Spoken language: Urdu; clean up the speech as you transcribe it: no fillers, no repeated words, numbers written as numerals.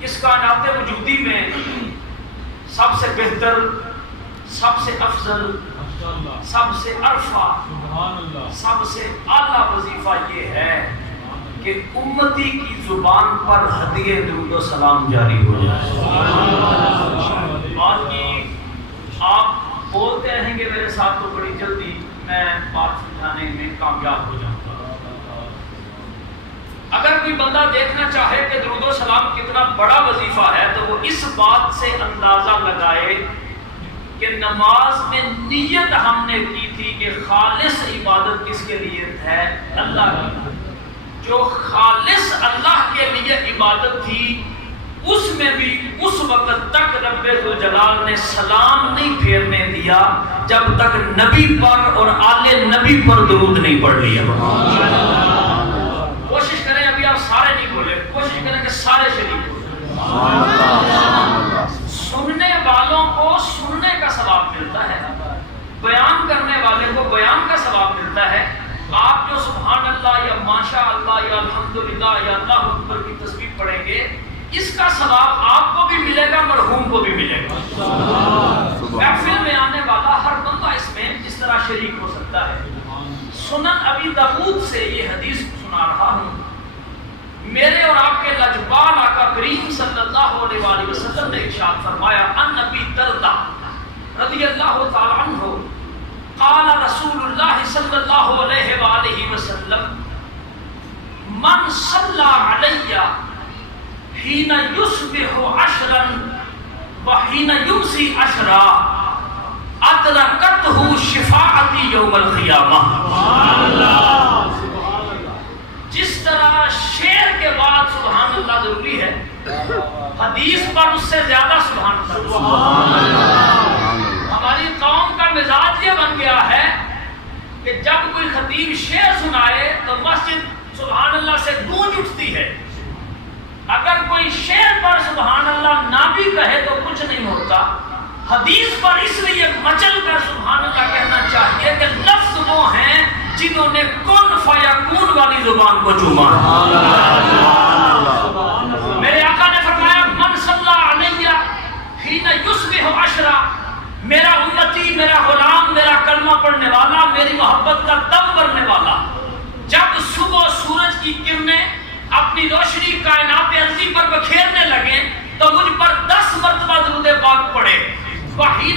اس کائنات وجودی میں سب سے بہتر، سب سے افضل، سب سے عرفہ، سب سے اعلیٰ وظیفہ یہ ہے کہ امتی کی زبان پر ہدیہ درود و سلام جاری ہو جائے۔ باقی آپ بولتے رہیں گے میرے ساتھ تو بڑی جلدی میں بات سمجھانے میں کامیاب ہو جاؤں گا۔ اگر کوئی بندہ دیکھنا چاہے کہ درود و سلام کتنا بڑا وظیفہ ہے تو وہ اس بات سے اندازہ لگائے کہ نماز میں نیت ہم نے کی تھی کہ خالص عبادت کس کے لیے ہے؟ اللہ کی۔ جو خالص اللہ کے لیے عبادت تھی اس میں بھی اس وقت تک رب ذوالجلال نے سلام نہیں پھیرنے دیا جب تک نبی پر اور آل نبی پر درود نہیں پڑھ لیا۔ کوشش کریں، ابھی آپ سارے نہیں بولے، کوشش کریں کہ سارے شریک بولیں۔ سننے والوں کو سننے کا ثواب ملتا ہے، بیان کرنے والے کو بیان کا ثواب ملتا ہے۔ آپ جو سبحان اللہ یا ماشاء اللہ یا الحمدللہ یا اللہ اکبر کی تسبیح پڑھیں گے اس کا ثواب آپ کو بھی ملے گا، مرحوم کو بھی ملے گا۔ محفل میں آنے والا ہر بندہ اس میں اس طرح شریک ہو سکتا ہے۔ سنن ابی داؤد سے یہ حدیث سنا رہا ہوں۔ میرے اور آپ کے لجپال آقا کریم صلی اللہ علیہ وآلہ وسلم نے ارشاد فرمایا، ان ابی درداء رضی اللہ تعالی عنہ قال رسول اللہ صلی اللہ علیہ وآلہ وسلم من صلی علی حین یصبح عشرا وحین یمسی عشرا ادرکتہ شفاعتی یوم القیامہ۔ جس طرح شعر کے بعد سبحان اللہ ضروری ہے، حدیث پر اس سے زیادہ سبحان اللہ۔ ہماری قوم کا مزاج یہ بن گیا ہے کہ جب کوئی خطیب شعر سنائے تو مسجد سبحان اللہ سے گونج اٹھتی ہے، اگر کوئی شعر پر سبحان اللہ نہ بھی کہے تو کچھ نہیں ہوتا۔ حدیث پر اس لیے مچل کر سبحان اللہ کہنا چاہیے کہ لفظ وہ ہیں جنہوں نے کن فیکون والی زبان کو چوما۔ میرے آقا نے فرمایا من صلی علیہ حین یصبح عشرا، میرا امتی، میرا غلام، میرا کلمہ پڑھنے والا، میری محبت کا دم بھرنے والا جب صبح سورج کی کرنیں اپنی روشنی کائنات ارضی پر بکھیرنے لگیں تو مجھ پر 10 مرتبہ درود پاک پڑھے۔